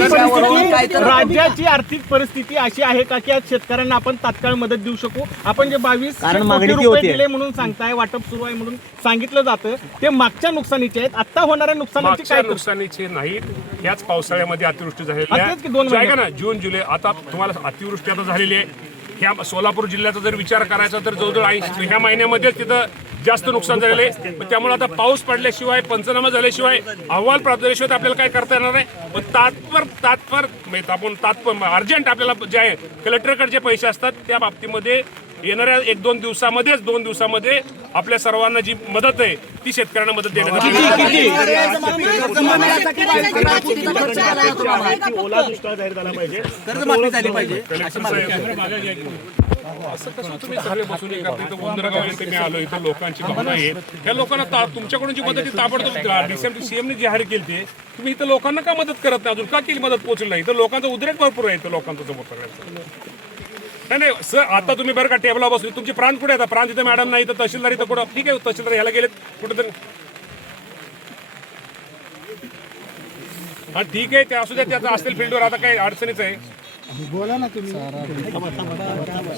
राज्याची परिस्थिती आर्थिक परिस्थिती अशी आहे का की आज शेतकऱ्यांना आपण तात्काळ मदत देऊ शकू? आपण जे बावीस रुपये. दिले म्हणून सांगताय वाटप सुरू आहे म्हणून सांगितलं जातं ते मागच्या नुकसानीचे आहेत. आता होणाऱ्या नुकसानाची काय नुकसानीचे नाहीत. याच पावसाळ्यामध्ये अतिवृष्टी झालेली की दोन ना जून जुलै आता तुम्हाला अतिवृष्टी आता झालेली आहे. ह्या सोलापूर जिल्ह्याचा जर विचार करायचा तर जवळजवळ ऐंशी ह्या महिन्यामध्येच तिथं जास्त नुकसान झालेलं आहे. त्यामुळे आता पाऊस पडल्याशिवाय पंचनामा झाल्याशिवाय अहवाल प्राप्त झाल्याशिवाय तर आपल्याला काय करता येणार नाही पण तात्पर तात्पर म्हणजे आपण तात्पर अर्जंट आपल्याला जे आहे कलेक्टरकडे जे पैसे असतात त्या बाबतीमध्ये येणाऱ्या एक दोन दिवसामध्येच दोन दिवसामध्ये आपल्या सर्वांना जी मदत आहे ती शेतकऱ्यांना मदत देण्यात येईल. ओला दुष्काळ जाहीर झाला पाहिजे. असं कसं तुम्ही सगळे बसून करता इथं गोंधळगाव येथे मी आलो इथं लोकांची भावना आहेत. त्या लोकांना ता- तुमच्याकडून जी मदत ताबडतोब डिसेंबर सीएमने जाहीर केली ते तुम्ही इथं लोकांना का मदत करत नाही? अजून का केली मदत पोहोचली नाही? इथं लोकांचा उद्रेक भरपूर आहे इथं लोकांचा समोर सगळ्यांचा. नाही नाही सर आता तुम्ही बरं का टेबला बसले. तुमची प्रांत कुठे आता प्रांत इथं मॅडम नाही तर तहसीलदार इथं कुठं? ठीक आहे तहसीलदार ह्याला गेलेत. कुठेतरी हा ठीक आहे ते असू द्या त्याचं असतील फील्डवर. आता काही अडचणीच आहे.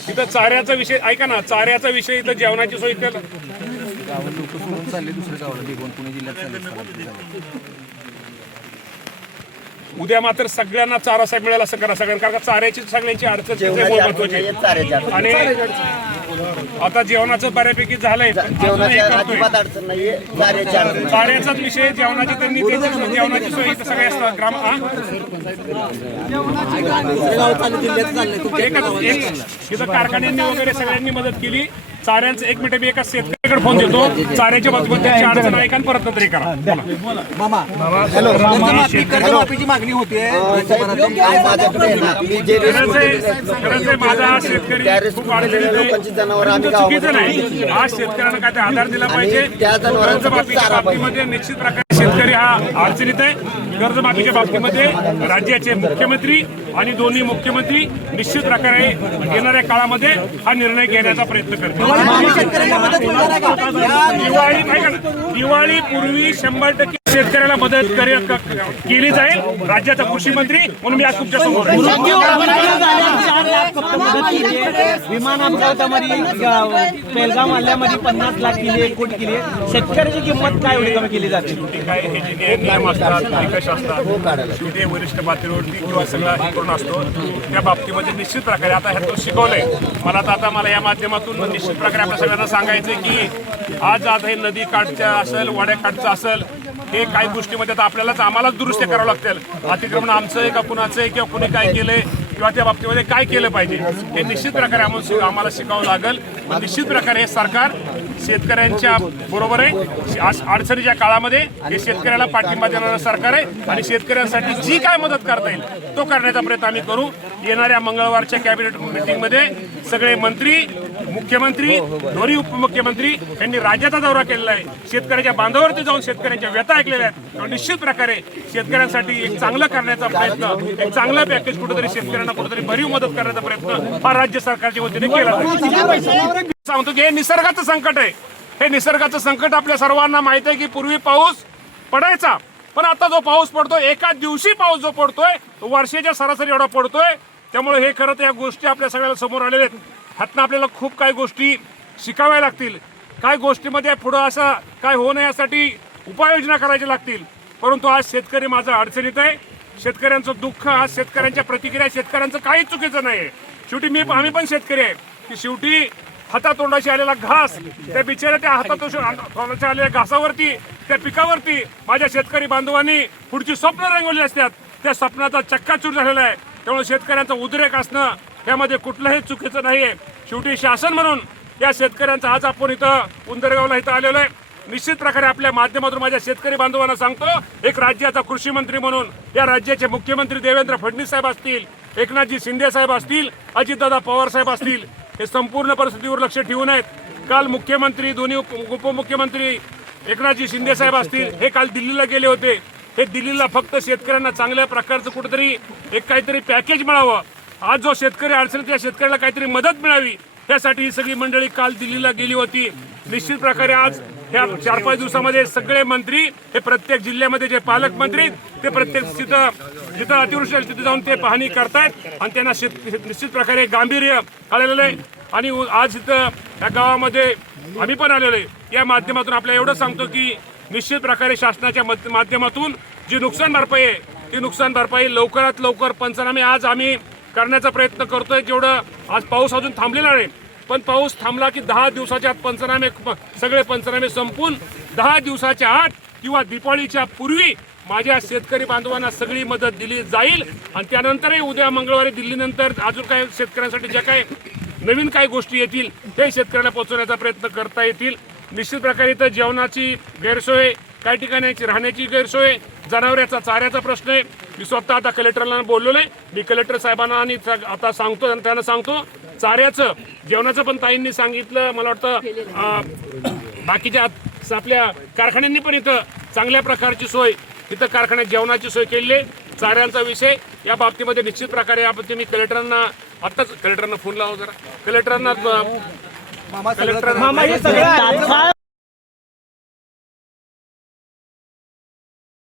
तिथं चाऱ्याचा विषय ऐका ना चाऱ्याचा विषय इथं जेवणाची सोय कर गावात लोक सोडून चालले दुसऱ्या गावाला. बेगोन पुणे जिल्ह्यात चालले. उद्या मात्र सगळ्यांना चारा साहेब मिळेल असं करा सगळ्यांना कारण का चाऱ्याची सगळ्यांची अडचण तिथे महत्वाची आहे. आणि आता जेवणाचं बऱ्यापैकी झालंय. चाऱ्याचाच विषय जेवणाची त्यांनी जेवणाची सोय इथं सगळ्या असतात. ग्राम हा? एकच एक इथं कारखान्यांनी वगैरे सगळ्यांनी मदत केली. चाऱ्यांचं एक मिनिट मी एका शेतकऱ्याकडे फोन देतो. चाऱ्याच्या बाजूला त्यांची अडचण आहे का परत नंतर हे करा बोला. कर्जमाफी कर्जमाफीची मागणी होते मी जे आहे आहे माझा हा शेतकरी खूप अडचणीत लोकांची आहे. जनावरं आम्ही तुमचं चुकीचं गावामध्ये नाही. आज शेतकऱ्यांना काय ते आधार दिला पाहिजे. त्या जनावरांचा कर्जमाफीच्या चारा पाहिजे. बाबतीमध्ये निश्चित प्रकारे शेतकरी हा अडचणीत आहे. कर्जमाफीच्या बाबतीमध्ये राज्याचे मुख्यमंत्री आणि दोन्ही मुख्यमंत्री निश्चित प्रकारे येणाऱ्या काळामध्ये हा निर्णय घेण्याचा प्रयत्न करतील शेतकऱ्यांना मदत मिळणार आहे का दिवाळी नाही का ना? दिवाळी पूर्वी शंभर टक्के शेतकऱ्याला मदत करे- केली जाईल. राज्याचा कृषी मंत्री म्हणून मी आज तुमच्यासमोर चार लाख मदत केली विमान अपघातामध्ये बेलगाम हल्ल्यामध्ये पन्नास लाख केली एक कोटी केली शेतकऱ्याची किंमत काय एवढी कमी केली जाते काय हे जे नियम- नियम असतात निकष असतात शेवटी वरिष्ठ पातळीवरती किंवा सगळा हे करून असतो त्या बाबतीमध्ये निश्चित प्रकारे आता ह्यातून शिकवलंय मला तर आता मला या माध्यमातून निश्चित प्रकारे आपल्या सगळ्यांना सांगायचं की आज आता हे नदी काठच्या असेल वाड्याकाठचं असेल हे काही गोष्टीमध्ये आता आपल्यालाच आम्हालाच दुरुस्ती करावं लागतील. अतिक्रमण आमचं आहे का कुणाचं आहे किंवा कुणी काय केलंय किंवा त्या बाबतीमध्ये काय केलं पाहिजे हे निश्चित प्रकारे आम्हाला आम्हाला शिकावं लागेल. निश्चित प्रकारे हे सरकार शेतकऱ्यांच्या बरोबर आहे. आज अडचणीच्या काळामध्ये हे शेतकऱ्याला पाठिंबा देणारं सरकार आहे आणि शेतकऱ्यांसाठी जी काय मदत करता येईल तो करण्याचा प्रयत्न आम्ही करू. येणाऱ्या मंगळवारच्या कॅबिनेट मिटिंगमध्ये सगळे मंत्री मुख्यमंत्री दोन्ही उपमुख्यमंत्री यांनी राज्याचा दौरा केलेला आहे. शेतकऱ्याच्या बांधावरती जाऊन शेतकऱ्यांच्या व्यथा ऐकलेल्या आहेत. निश्चित प्रकारे शेतकऱ्यांसाठी एक चांगलं करण्याचा प्रयत्न एक चांगलं पॅकेज कुठेतरी शेतकऱ्यांना कुठेतरी भरीव मदत करण्याचा प्रयत्न हा राज्य सरकारच्या वतीने केला सांगतो की हे निसर्गाचं संकट आहे. हे निसर्गाचं संकट आपल्या सर्वांना माहीत आहे की पूर्वी पाऊस पडायचा पण आता जो पाऊस पडतोय एका दिवशी पाऊस जो पडतोय तो वर्षाच्या सरासरी एवढा पडतोय. त्यामुळे हे खरं तर या गोष्टी आपल्या सगळ्याला समोर आलेल्या आहेत. ह्यातनं आपल्याला खूप काही गोष्टी शिकाव्या लागतील. काय गोष्टीमध्ये पुढं असं काय होऊ नये यासाठी उपाययोजना करायच्या लागतील. परंतु आज शेतकरी माझा अडचणीत आहे. शेतकऱ्यांचं दुःख आज शेतकऱ्यांच्या प्रतिक्रिया शेतकऱ्यांचं काहीच चुकीचं नाही आहे शेवटी मी आम्ही पण शेतकरी आहे. की शेवटी हातातोंडाशी आलेला घास त्या बिचाऱ्या त्या हातातोंडाशी आलेल्या घासावरती त्या पिकावरती माझ्या शेतकरी बांधवांनी पुढची स्वप्न रंगवली असतात. त्या स्वप्नाचा चक्काचूर झालेला आहे. त्यामुळे शेतकऱ्यांचा उद्रेक असणं यामध्ये कुठलंही चुकीचं नाही आहे शेवटी शासन म्हणून या शेतकऱ्यांचा आज आपण इथं उंदरगावला इथं आलेलो आहे. निश्चित प्रकारे आपल्या माध्यमातून माझ्या शेतकरी बांधवांना सांगतो एक राज्याचा कृषी मंत्री म्हणून या राज्याचे मुख्यमंत्री देवेंद्र फडणवीस साहेब असतील एकनाथजी शिंदे साहेब असतील अजितदादा पवार साहेब असतील हे संपूर्ण परिस्थितीवर लक्ष ठेवून आहेत. काल मुख्यमंत्री दोन्ही उप- उपमुख्यमंत्री एकनाथजी शिंदे साहेब असतील हे काल दिल्लीला गेले होते. हे दिल्लीला फक्त शेतकऱ्यांना चांगल्या प्रकारचं कुठेतरी एक काहीतरी पॅकेज मिळावं. आज जो शेतकरी अडचणीत त्या शेतकऱ्याला काहीतरी मदत मिळावी त्यासाठी ही सगळी मंडळी काल दिल्लीला गेली होती. निश्चित प्रकारे आज ह्या चार पाच दिवसामध्ये सगळे मंत्री हे प्रत्येक जिल्ह्यामध्ये जे पालकमंत्री ते प्रत्येक तिथं जिथं अतिवृष्टी झाली तिथे जाऊन ते पाहणी करतायत आणि त्यांना शेत- निश्चित प्रकारे गांभीर्य आलेलं आहे. आणि उ- आज इथं या गावामध्ये आम्ही पण आलेलो आहे. या माध्यमातून आपल्याला एवढं सांगतो की निश्चित प्रकारे शासनाच्या माध्यमातून जी नुकसान भरपाई आहे ती नुकसान भरपाई लवकरात लवकर पंचनामे आज आम्ही करण्याचा प्रयत्न करतोय. जेवढं आज पाऊस अजून थांबलेला नाही पण पाऊस थांबला की दहा दिवसाच्या आत पंचनामे सगळे पंचनामे संपून दहा दिवसाच्या आत किंवा दिपाळीच्या पूर्वी माझ्या शेतकरी बांधवांना सगळी मदत दिली जाईल. आणि त्यानंतरही उद्या मंगळवारी दिल्लीनंतर अजून काय शेतकऱ्यांसाठी ज्या काही नवीन काही गोष्टी येतील ते शेतकऱ्यांना पोहोचवण्याचा प्रयत्न करता येतील. निश्चित प्रकारे इथं जेवणाची गैरसोय काही ठिकाणी राहण्याची गैरसोय जनावरांचा चाऱ्याचा प्रश्न आहे. मी स्वतः आता कलेक्टरला बोलवलंय मी कलेक्टर साहेबांना आणि आता सांगतो आणि त्यांना सांगतो. चाऱ्याचं जेवणाचं पण ताईंनी सांगितलं. मला वाटतं बाकीच्या आपल्या कारखान्यांनी पण इथं चांगल्या प्रकारची सोय इथं कारखान्यात जेवणाची सोय केलेली आहे. चाऱ्यांचा विषय या बाबतीमध्ये निश्चित प्रकारे आपण मी कलेक्टरांना आत्ताच कलेक्टरांना फोन लावा जरा. कलेक्टरांना कलेक्टर